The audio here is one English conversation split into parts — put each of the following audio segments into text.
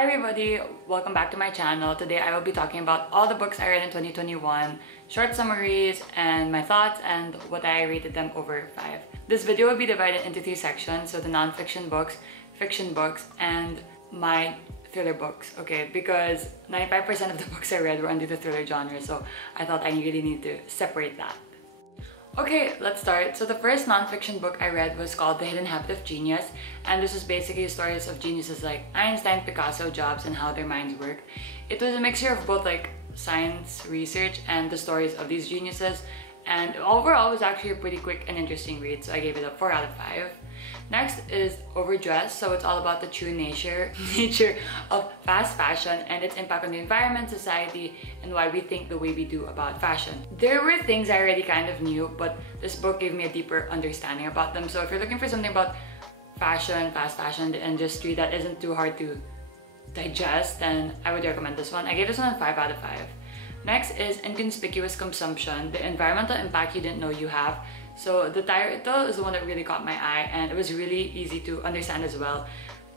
Hi everybody, welcome back to my channel. Today I will be talking about all the books I read in 2021, short summaries, and my thoughts and what I rated them over 5. This video will be divided into 3 sections, so the non-fiction books, fiction books, and my thriller books, okay? Because 95% of the books I read were under the thriller genre, so I thought I really need to separate that. Okay, let's start. So the first non-fiction book I read was called The Hidden Habit of Genius, and this is basically stories of geniuses like Einstein, Picasso, Jobs, and how their minds work. It was a mixture of both like science research and the stories of these geniuses, and overall it was actually a pretty quick and interesting read, so I gave it a 4 out of 5. Next is Overdressed, so it's all about the true nature of fast fashion and its impact on the environment, society, and why we think the way we do about fashion. There were things I already kind of knew, but this book gave me a deeper understanding about them. So if you're looking for something about fashion, fast fashion, the industry that isn't too hard to digest, then I would recommend this one. I gave this one a 5 out of 5. Next is Inconspicuous Consumption, the environmental impact you didn't know you have. So the title is the one that really caught my eye, and it was really easy to understand as well.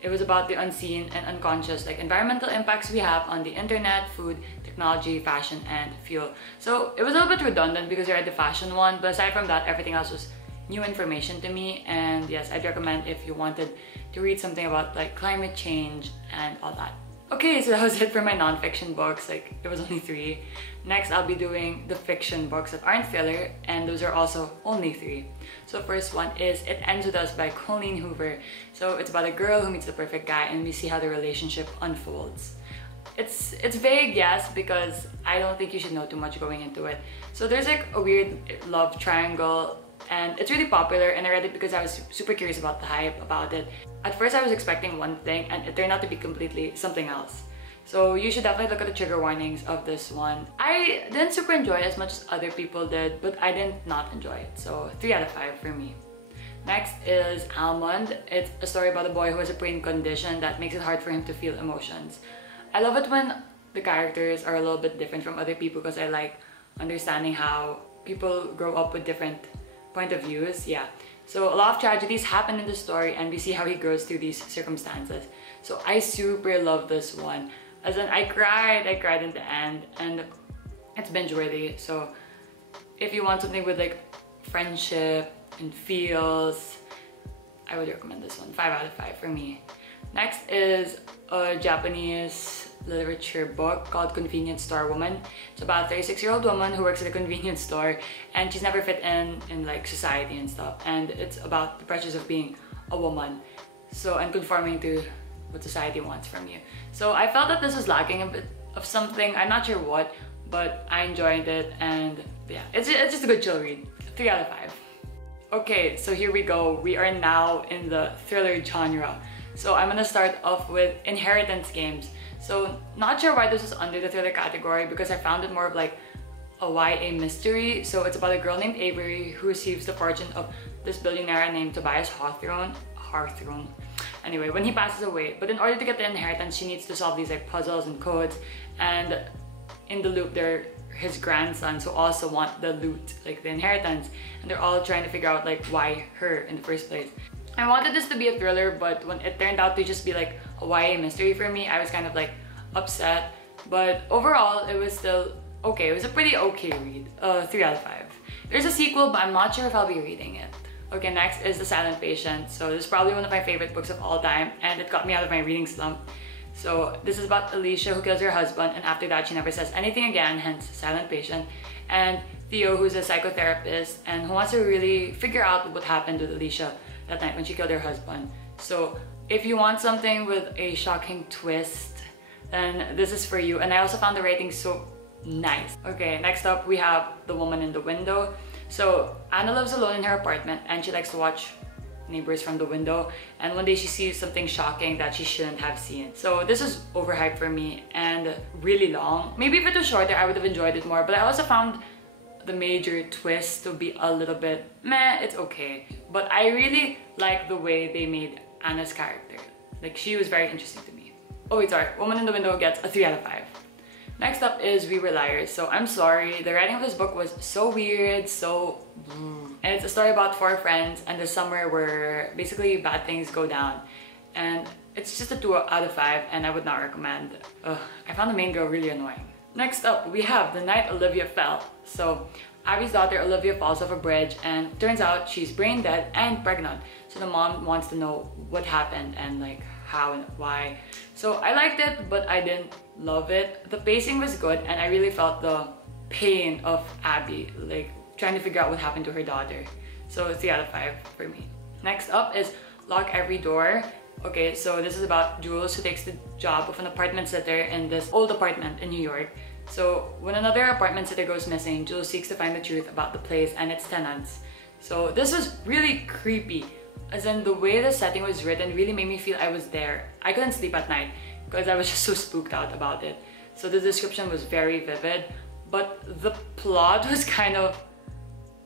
It was about the unseen and unconscious like environmental impacts we have on the internet, food, technology, fashion, and fuel. So it was a little bit redundant because I read the fashion one, but aside from that, everything else was new information to me. And yes, I'd recommend if you wanted to read something about like climate change and all that. Okay, so that was it for my non-fiction books. Like, it was only 3. Next, I'll be doing the fiction books that aren't thriller, and those are also only 3. So first one is It Ends With Us by Colleen Hoover. So it's about a girl who meets the perfect guy, and we see how the relationship unfolds. It's vague, yes, because I don't think you should know too much going into it. So there's like a weird love triangle, and it's really popular, and I read it because I was super curious about the hype about it. At first I was expecting one thing and it turned out to be completely something else. So you should definitely look at the trigger warnings of this one. I didn't super enjoy it as much as other people did, but I didn't not enjoy it. So 3 out of 5 for me. Next is Almond. It's a story about a boy who has a brain condition that makes it hard for him to feel emotions. I love it when the characters are a little bit different from other people because I like understanding how people grow up with different point of views. Yeah. So a lot of tragedies happen in the story and we see how he grows through these circumstances. So I super love this one. As in, I cried in the end, and it's binge-worthy. So if you want something with like friendship and feels, I would recommend this one. 5 out of 5 for me. Next is a Japanese literature book called Convenience Store Woman. It's about a 36-year-old woman who works at a convenience store, and she's never fit in like society and stuff, and it's about the pressures of being a woman, so, and conforming to what society wants from you. So I felt that this was lacking a bit of something. I'm not sure what, but I enjoyed it, and yeah, it's just a good chill read. 3 out of 5. Okay, so here we go. We are now in the thriller genre. So I'm gonna start off with Inheritance Games. So not sure why this was under the thriller category because I found it more of like a YA mystery. So it's about a girl named Avery who receives the fortune of this billionaire named Tobias Hawthorne. Anyway, when he passes away. But in order to get the inheritance, she needs to solve these like puzzles and codes. And in the loop, they're his grandsons who also want the loot, like the inheritance. And they're all trying to figure out like why her in the first place. I wanted this to be a thriller, but when it turned out to just be like a YA mystery for me, I was kind of like upset. But overall, it was still okay. It was a pretty okay read. 3 out of 5. There's a sequel, but I'm not sure if I'll be reading it. Okay, next is The Silent Patient. So this is probably one of my favorite books of all time, and it got me out of my reading slump. So this is about Alicia who kills her husband, and after that she never says anything again, hence Silent Patient. And Theo, who's a psychotherapist and who wants to really figure out what happened with Alicia that night when she killed her husband. So if you want something with a shocking twist, then this is for you. And I also found the rating so nice. Okay, next up we have The Woman in the Window. So Anna lives alone in her apartment and she likes to watch neighbors from the window, and one day she sees something shocking that she shouldn't have seen. So this is overhyped for me and really long. Maybe if it was shorter I would have enjoyed it more, but I also found the major twist to be a little bit meh. It's okay, but I really like the way they made Anna's character. Like, she was very interesting to me. Oh wait, sorry, Woman in the Window gets a 3 out of 5. Next up is We Were Liars. So I'm sorry, the writing of this book was so weird, so and it's a story about 4 friends and the summer where basically bad things go down. And It's just a 2 out of 5 and I would not recommend. I found the main girl really annoying. Next up, we have The Night Olivia Fell. So Abby's daughter Olivia falls off a bridge and turns out she's brain dead and pregnant. So the mom wants to know what happened and like how and why. So I liked it, but I didn't love it. The pacing was good and I really felt the pain of Abby, like trying to figure out what happened to her daughter. So 3 out of 5 for me. Next up is Lock Every Door. Okay, so this is about Jules, who takes the job of an apartment sitter in this old apartment in New York. So when another apartment sitter goes missing, Jules seeks to find the truth about the place and its tenants. So this was really creepy, as in the way the setting was written really made me feel I was there. I couldn't sleep at night because I was just so spooked out about it. So the description was very vivid, but the plot was kind of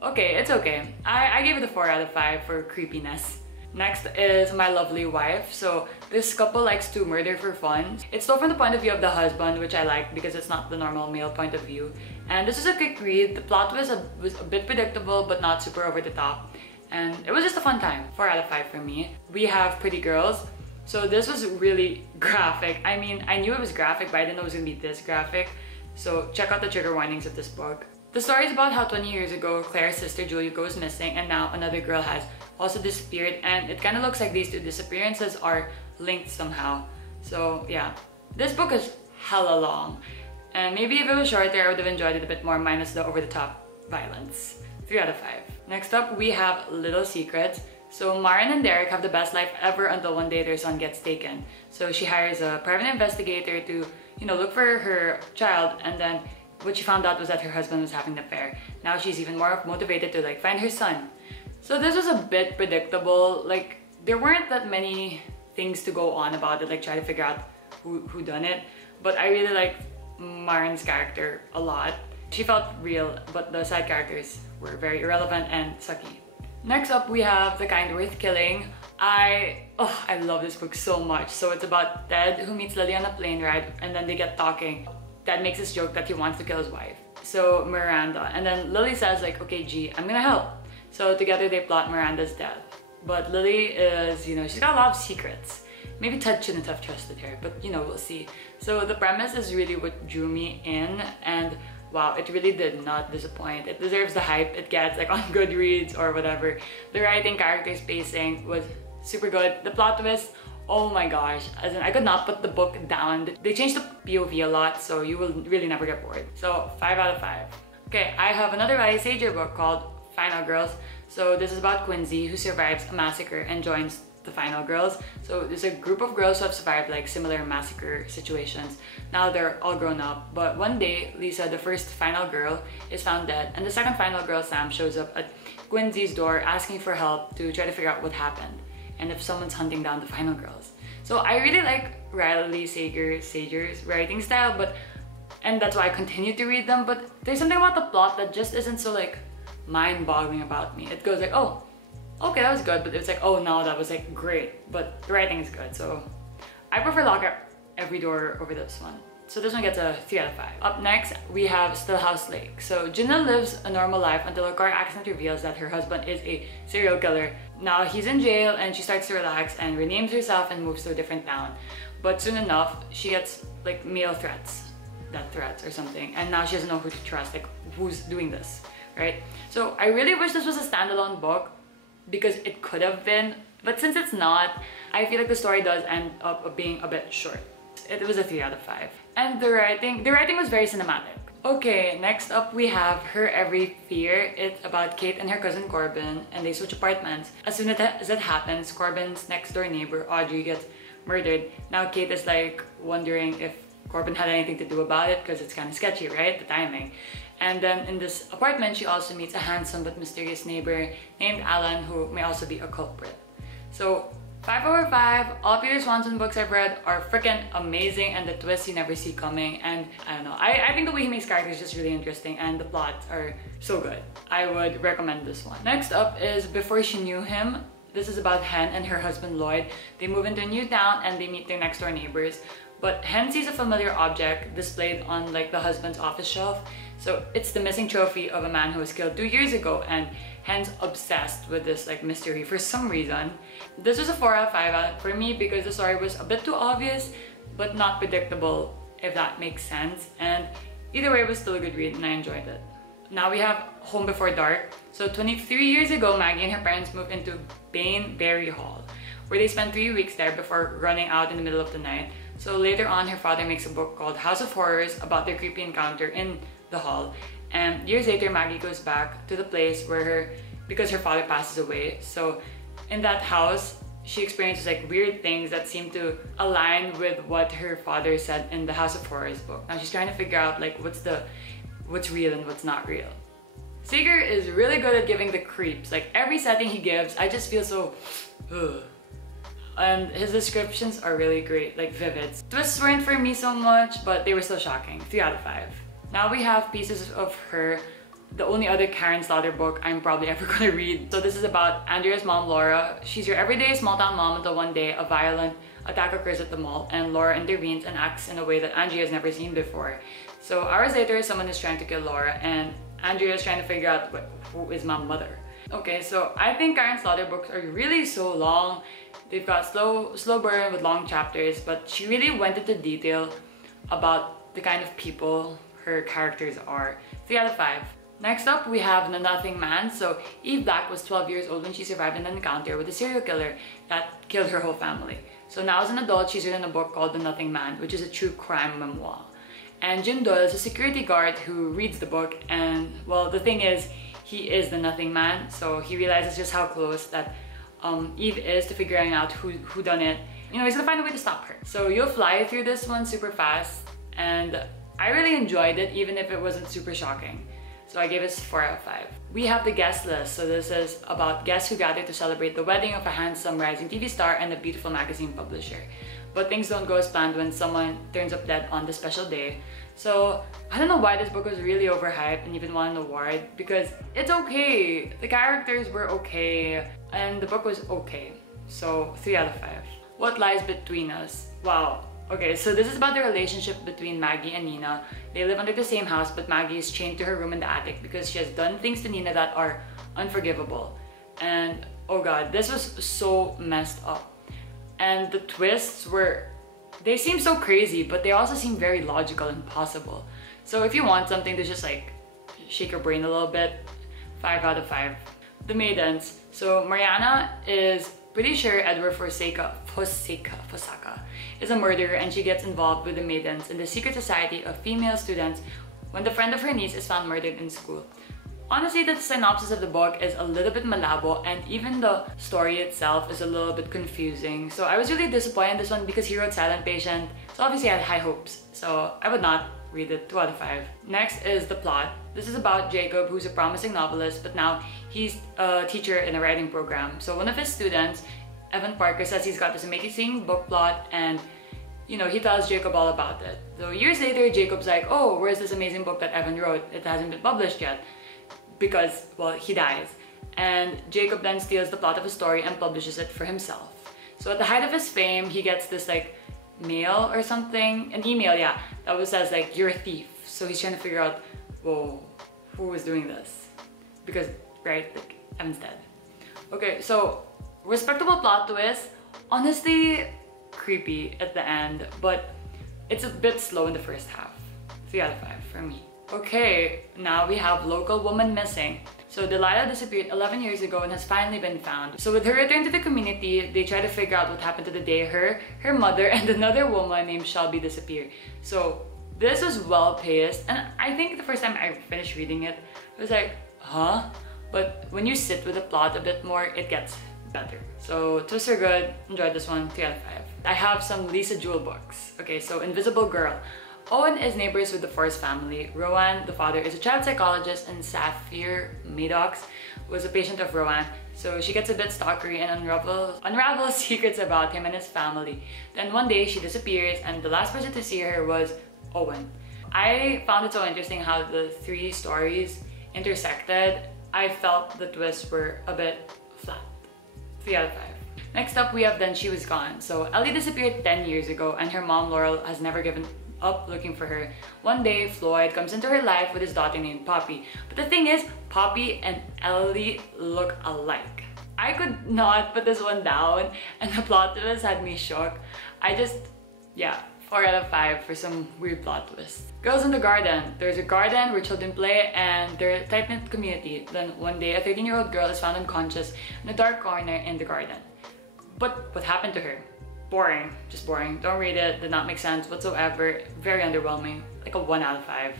okay. It's okay. I gave it a 4 out of 5 for creepiness. Next is My Lovely Wife. So this couple likes to murder for fun. It's told from the point of view of the husband, which I like because it's not the normal male point of view. And this is a quick read. The plot was a bit predictable but not super over the top. And it was just a fun time. 4 out of 5 for me. We have Pretty Girls. So this was really graphic. I mean, I knew it was graphic, but I didn't know it was gonna be this graphic. So check out the trigger warnings of this book. The story is about how 20 years ago, Claire's sister Julie goes missing and now another girl has also disappeared, and it kind of looks like these two disappearances are linked somehow. So yeah, this book is hella long, and maybe if it was shorter I would have enjoyed it a bit more minus the over-the-top violence. 3 out of 5. Next up, we have Little Secrets. So Maren and Derek have the best life ever until one day their son gets taken. So she hires a private investigator to, look for her child, and then what she found out was that her husband was having an affair. Now she's even more motivated to find her son. So this was a bit predictable. Like, there weren't that many things to go on about it, like try to figure out who done it. But I really liked Maren's character a lot. She felt real, but the side characters were very irrelevant and sucky. Next up, we have The Kind Worth Killing. I love this book so much. So it's about Ted, who meets Lily on a plane ride, and then they get talking. Ted makes this joke that he wants to kill his wife, so Miranda, and then Lily says okay, G, I'm gonna help. So together they plot Miranda's death. But Lily is, she's got a lot of secrets. Maybe Ted shouldn't have trusted her, but we'll see. So the premise is really what drew me in, and wow, it really did not disappoint. It deserves the hype it gets on Goodreads or whatever. The writing, characters, pacing was super good. The plot twist, oh my gosh, as in I could not put the book down. They changed the POV a lot, so you will really never get bored. So 5 out of 5. Okay, I have another Riley Sager book called Final Girls. So this is about Quincy, who survives a massacre and joins the Final Girls. So there's a group of girls who have survived similar massacre situations. Now they're all grown up, but one day Lisa, the first final girl, is found dead, and the second final girl, Sam, shows up at Quincy's door asking for help to try to figure out what happened and if someone's hunting down the final girls. So I really like Riley Sager's writing style, and that's why I continue to read them, but there's something about the plot that just isn't so mind-boggling about me. It goes oh, okay, that was good, but it's oh no, that was great, but the writing is good. So I prefer Lock Every Door over this one. So this one gets a 3 out of 5. Up next, we have Stillhouse Lake. So Gina lives a normal life until a car accident reveals that her husband is a serial killer. Now he's in jail and she starts to relax and renames herself and moves to a different town. But soon enough, she gets mail threats, death threats or something, and now she doesn't know who to trust, who's doing this, right? So I really wish this was a standalone book because it could have been, but since it's not, I feel the story does end up being a bit short. It was a 3 out of 5. And the writing was very cinematic. Okay, next up we have Her Every Fear. It's about Kate and her cousin Corbin, and they switch apartments. As soon as it happens, Corbin's next door neighbor, Audrey, gets murdered. Now Kate is wondering if Corbin had anything to do about it because it's kind of sketchy, right? The timing. And then in this apartment, she also meets a handsome but mysterious neighbor named Alan, who may also be a culprit. So 5 over 5, all Peter Swanson books I've read are freaking amazing, and the twists you never see coming, and I don't know, I think the way he makes characters is just really interesting, and the plots are so good. I would recommend this one. Next up is Before She Knew Him. This is about Hen and her husband Lloyd. They move into a new town and they meet their next door neighbors. But Hen sees a familiar object displayed on the husband's office shelf. So it's the missing trophy of a man who was killed 2 years ago and hence obsessed with this like mystery for some reason. This was a 4 out of 5 for me because the story was a bit too obvious but not predictable, if that makes sense. And either way, it was still a good read and I enjoyed it. Now we have Home Before Dark. So 23 years ago, Maggie and her parents moved into Baneberry Hall, where they spent 3 weeks there before running out in the middle of the night. So later on, her father makes a book called House of Horrors about their creepy encounter in the hall. And years later, Maggie goes back to the place where because her father passes away. So in that house, she experiences like weird things that seem to align with what her father said in the House of Horrors book. Now she's trying to figure out like what's real and what's not real. Seeger is really good at giving the creeps. Like every setting he gives, I just feel so ugh. And his descriptions are really great, like vivid. Twists weren't for me so much, but they were still shocking. 3 out of 5. Now we have Pieces of Her, the only other Karen Slaughter book I'm probably ever gonna read. So this is about Andrea's mom, Laura. She's your everyday small town mom until one day a violent attack occurs at the mall and Laura intervenes and acts in a way that Andrea has never seen before. So hours later, someone is trying to kill Laura and Andrea is trying to figure out who is my mother. Okay, so I think Karen Slaughter books are really so long. They've got slow burn with long chapters, but she really went into detail about the kind of people her characters are. 3 out of 5. Next up, we have The Nothing Man. So Eve Black was 12 years old when she survived an encounter with a serial killer that killed her whole family. So now as an adult, she's written a book called The Nothing Man, which is a true crime memoir. And Jim Doyle is a security guard who reads the book, and well, the thing is, he is the Nothing Man, so he realizes just how close that Eve is to figuring out who done it. You know, he's gonna find a way to stop her. So you'll fly through this one super fast, and I really enjoyed it even if it wasn't super shocking. So I gave it 4 out of 5. We have the guest list. So this is about guests who gather to celebrate the wedding of a handsome rising TV star and a beautiful magazine publisher. But things don't go as planned when someone turns up dead on the special day. So I don't know why this book was really overhyped and even won an award, because it's okay. The characters were okay and the book was okay. So 3 out of 5. What Lies Between Us? Wow. Okay, so this is about the relationship between Maggie and Nina. They live under the same house, but Maggie is chained to her room in the attic because she has done things to Nina that are unforgivable. And oh god, this was so messed up. And the twists they seem so crazy, but they also seem very logical and possible. So if you want something to just like shake your brain a little bit, 5 out of 5. The Maidens. So Mariana is pretty sure Edward Fosaka is a murderer, and she gets involved with the Maidens in the secret society of female students when the friend of her niece is found murdered in school. Honestly, the synopsis of the book is a little bit malabo, and even the story itself is a little bit confusing. So I was really disappointed in this one because he wrote Silent Patient, so obviously I had high hopes. So I would not read it. 2 out of 5. Next is The Plot. This is about Jacob, who's a promising novelist, but now he's a teacher in a writing program. So one of his students, Evan Parker, says he's got this amazing book plot, and you know, he tells Jacob all about it. So years later, Jacob's like, oh, where's this amazing book that Evan wrote? It hasn't been published yet. Because, well, he dies. And Jacob then steals the plot of a story and publishes it for himself. So at the height of his fame, he gets this like mail or something, an email, yeah, that was says like, you're a thief. So he's trying to figure out, whoa, who was doing this? Because, right, like, Evan's dead. Okay, so respectable plot twist, honestly creepy at the end, but it's a bit slow in the first half. 3 out of 5 for me. Okay, now we have Local Woman Missing. So Delilah disappeared 11 years ago and has finally been found. So with her return to the community, they try to figure out what happened to the day her mother, and another woman named Shelby disappeared. So this was well paced, and I think the first time I finished reading it, I was like, huh? But when you sit with the plot a bit more, it gets better. So twists are good. Enjoyed this one. 3 out of 5. I have some Lisa Jewell books. Okay, so Invisible Girl. Owen is neighbors with the Forrest family. Rowan, the father, is a child psychologist, and Sapphire Maddox was a patient of Rowan. So she gets a bit stalkery and unravels secrets about him and his family. Then one day she disappears, and the last person to see her was Owen. I found it so interesting how the 3 stories intersected. I felt the twists were a bit flat. 3 out of 5. Next up, we have Then She Was Gone. So Ellie disappeared 10 years ago, and her mom Laurel has never given up looking for her. One day, Floyd comes into her life with his daughter named Poppy. But the thing is, Poppy and Ellie look alike. I could not put this one down, and the plot twist had me shook. Yeah, 4 out of 5 for some weird plot twists. Girls in the garden. There's a garden where children play and they're a tight-knit community. Then one day, a 13-year-old girl is found unconscious in a dark corner in the garden. But what happened to her? Boring. Just boring. Don't read it. Did not make sense whatsoever. Very underwhelming. Like a 1 out of 5.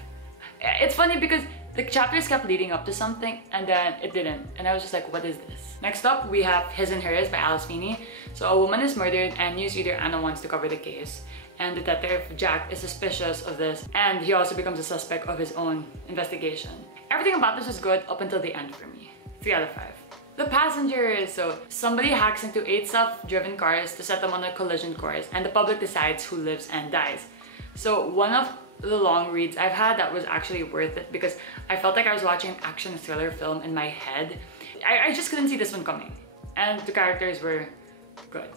It's funny because the chapters kept leading up to something and then it didn't. And I was just like, what is this? Next up, we have His and Hers by Alice Feeney. So a woman is murdered and newsreader Anna wants to cover the case. And Detective Jack is suspicious of this, and he also becomes a suspect of his own investigation. Everything about this was good up until the end for me. 3 out of 5. The Passengers. So somebody hacks into 8 self-driven cars to set them on a collision course, and the public decides who lives and dies. So one of the long reads I've had that was actually worth it because I felt like I was watching an action thriller film in my head. I just couldn't see this one coming. And the characters were good.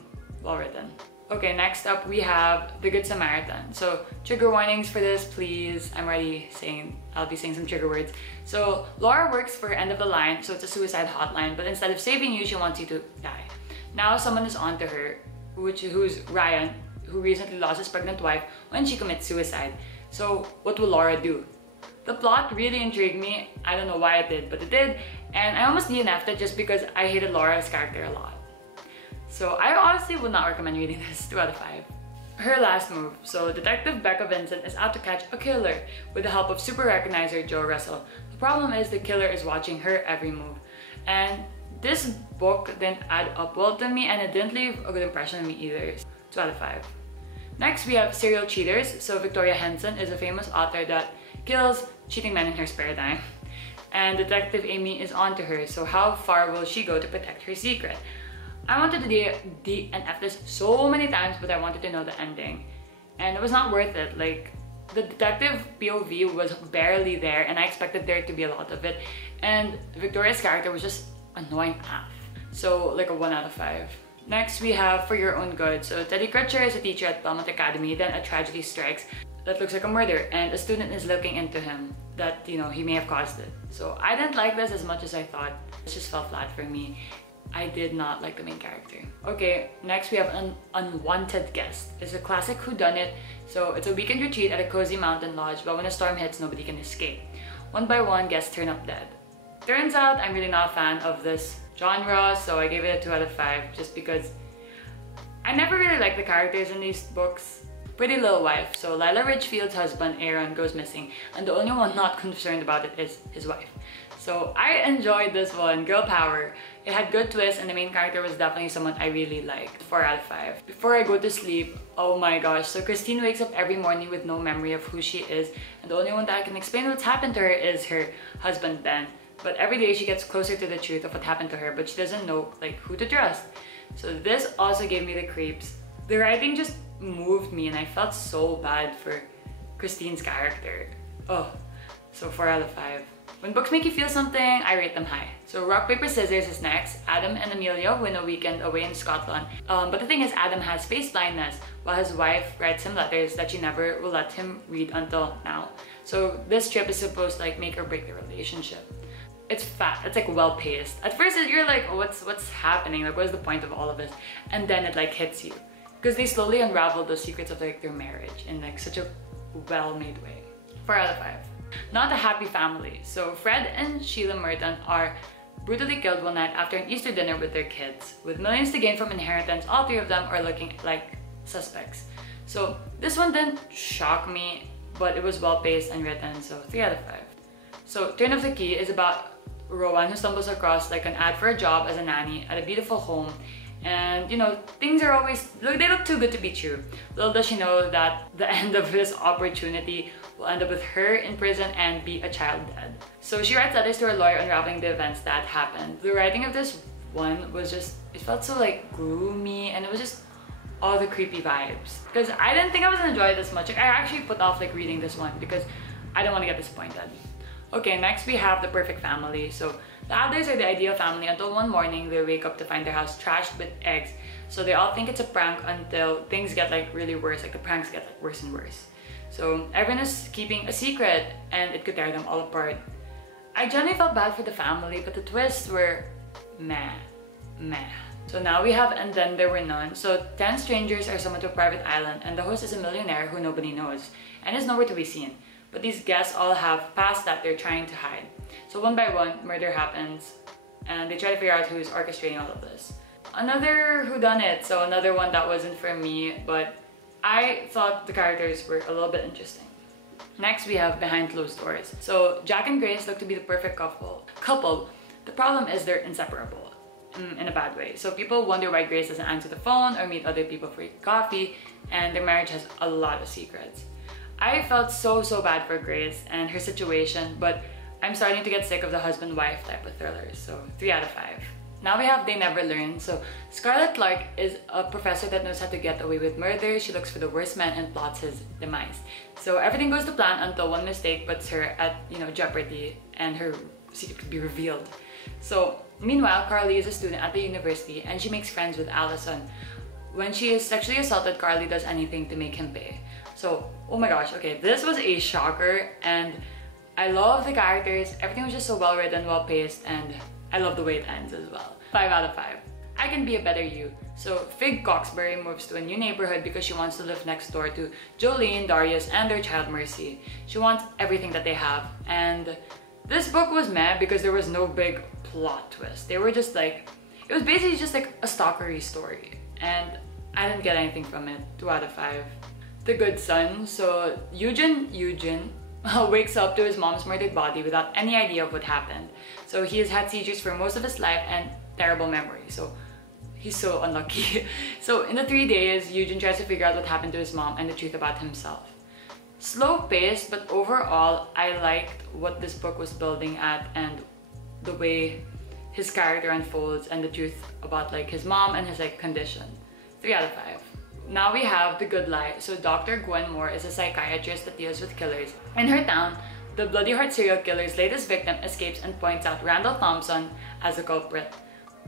Well written. Okay, next up we have The Good Samaritan. So trigger warnings for this, please. I'll be saying some trigger words. So Laura works for End of the Line, so it's a suicide hotline, but instead of saving you, she wants you to die. Now someone is on to her, who's Ryan, who recently lost his pregnant wife when she commits suicide. So what will Laura do? The plot really intrigued me. I don't know why it did, but it did. And I almost DNF'd it just because I hated Laura's character a lot. So I honestly would not recommend reading this. 2 out of 5. Her last move. So Detective Becca Vincent is out to catch a killer with the help of super recognizer Joe Russell. The problem is the killer is watching her every move. And this book didn't add up well to me and it didn't leave a good impression on me either. 2 out of 5. Next we have Serial Cheaters. So Victoria Henson is a famous author that kills cheating men in her spare time. And Detective Amy is on to her. So how far will she go to protect her secret? I wanted to DNF this so many times, but I wanted to know the ending. And it was not worth it. Like, the detective POV was barely there and I expected there to be a lot of it. And Victoria's character was just annoying AF. So like a 1 out of 5. Next we have For Your Own Good. So Teddy Crutcher is a teacher at Belmont Academy, then a tragedy strikes that looks like a murder and a student is looking into him that, you know, he may have caused it. So I didn't like this as much as I thought. It just fell flat for me. I did not like the main character. Okay, next we have An Unwanted Guest. It's a classic whodunit. So it's a weekend retreat at a cozy mountain lodge, but when a storm hits, nobody can escape. One by one, guests turn up dead. Turns out I'm really not a fan of this genre, so I gave it a 2 out of 5 just because I never really liked the characters in these books. Pretty Little Wife. So Lila Ridgefield's husband, Aaron, goes missing, and the only one not concerned about it is his wife. So I enjoyed this one, girl power. It had good twists and the main character was definitely someone I really liked. 4 out of 5. Before I go to sleep, oh my gosh. So Christine wakes up every morning with no memory of who she is, and the only one that can explain what's happened to her is her husband Ben. But every day she gets closer to the truth of what happened to her, but she doesn't know like who to trust. So this also gave me the creeps. The writing just moved me and I felt so bad for Christine's character. Oh, so 4 out of 5. When books make you feel something, I rate them high. So Rock, Paper, Scissors is next. Adam and Amelia win a weekend away in Scotland. But the thing is, Adam has face blindness, while his wife writes him letters that she never will let him read until now. So this trip is supposed to like make or break the relationship. It's fat, it's like well paced. At first you're like, oh, what's happening? Like, what's the point of all of this? And then it like hits you. Because they slowly unravel the secrets of like their marriage in like such a well-made way. 4 out of 5. Not a happy family. So Fred and Sheila Merton are brutally killed one night after an Easter dinner with their kids. With millions to gain from inheritance, all 3 of them are looking like suspects. So this one didn't shock me, but it was well paced and written, so 3 out of 5. So Turn of the Key is about Rowan who stumbles across like an ad for a job as a nanny at a beautiful home. And you know, things are always, they look too good to be true. Little does she know that the end of this opportunity will end up with her in prison and be a child dead. So she writes letters to her lawyer unraveling the events that happened. The writing of this one was just, it felt so like gloomy and it was just all the creepy vibes. Because I didn't think I was gonna enjoy it this much. Like, I actually put off like reading this one because I don't want to get disappointed. Okay, next we have The Perfect Family. So The Adlers are the ideal family until one morning they wake up to find their house trashed with eggs. So they all think it's a prank until things get like really worse, like the pranks get like worse and worse. So everyone is keeping a secret and it could tear them all apart. I genuinely felt bad for the family, but the twists were meh. So now we have And Then There Were None. So 10 strangers are summoned to a private island and the host is a millionaire who nobody knows and is nowhere to be seen. But these guests all have past that they're trying to hide. So one by one, murder happens and they try to figure out who's orchestrating all of this. Another whodunit, so another one that wasn't for me, but I thought the characters were a little bit interesting. Next we have Behind Closed Doors. So Jack and Grace look to be the perfect couple. The problem is they're inseparable. In a bad way. So people wonder why Grace doesn't answer the phone or meet other people for coffee, and their marriage has a lot of secrets. I felt so bad for Grace and her situation, but I'm starting to get sick of the husband-wife type of thrillers, so 3 out of 5. Now we have They Never Learn. So Scarlett Clark is a professor that knows how to get away with murder. She looks for the worst man and plots his demise. So everything goes to plan until one mistake puts her at, jeopardy and her secret could be revealed. So meanwhile, Carly is a student at the university and she makes friends with Allison. When she is sexually assaulted, Carly does anything to make him pay. So, oh my gosh, okay, this was a shocker and I love the characters. Everything was just so well written, well paced, and I love the way it ends as well. 5 out of 5. I Can Be a Better You. So Fig Coxbury moves to a new neighborhood because she wants to live next door to Jolene, Darius, and their child Mercy. She wants everything that they have, and this book was meh because there was no big plot twist. They were just like, it was basically just like a stalkery story, and I didn't get anything from it. 2 out of 5. The Good Son. So Eugene wakes up to his mom's murdered body without any idea of what happened. So he has had seizures for most of his life and terrible memory. So he's so unlucky. So in the 3 days, Eugene tries to figure out what happened to his mom and the truth about himself. Slow paced, but overall, I liked what this book was building at and the way his character unfolds and the truth about like his mom and his like condition. 3 out of 5. Now we have The Good Lie. So Dr. Gwen Moore is a psychiatrist that deals with killers. In her town, the Bloody Heart serial killer's latest victim escapes and points out Randall Thompson as a culprit.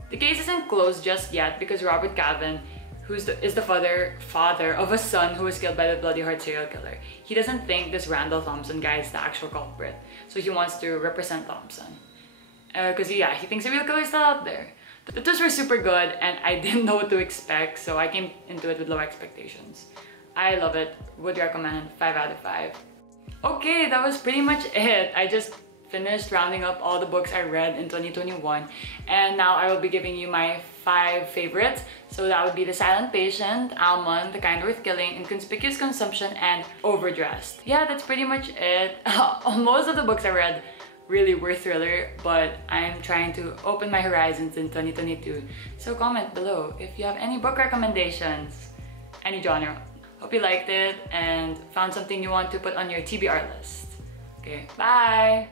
The case isn't closed just yet because Robert Calvin, is the father of a son who was killed by the Bloody Heart serial killer. He doesn't think this Randall Thompson guy is the actual culprit, so he wants to represent Thompson. Because he thinks the real killer is still out there. The twists were super good and I didn't know what to expect, so I came into it with low expectations. I love it, would recommend, 5 out of 5. Okay, that was pretty much it. I just finished rounding up all the books I read in 2021, and now I will be giving you my 5 favorites. So that would be The Silent Patient, Almond, The Kind Worth Killing, Inconspicuous Consumption, and Overdressed. Yeah, that's pretty much it. Most of the books I read really were thriller, but I'm trying to open my horizons in 2022. So comment below if you have any book recommendations, any genre. Hope you liked it and found something you want to put on your TBR list. Okay, bye!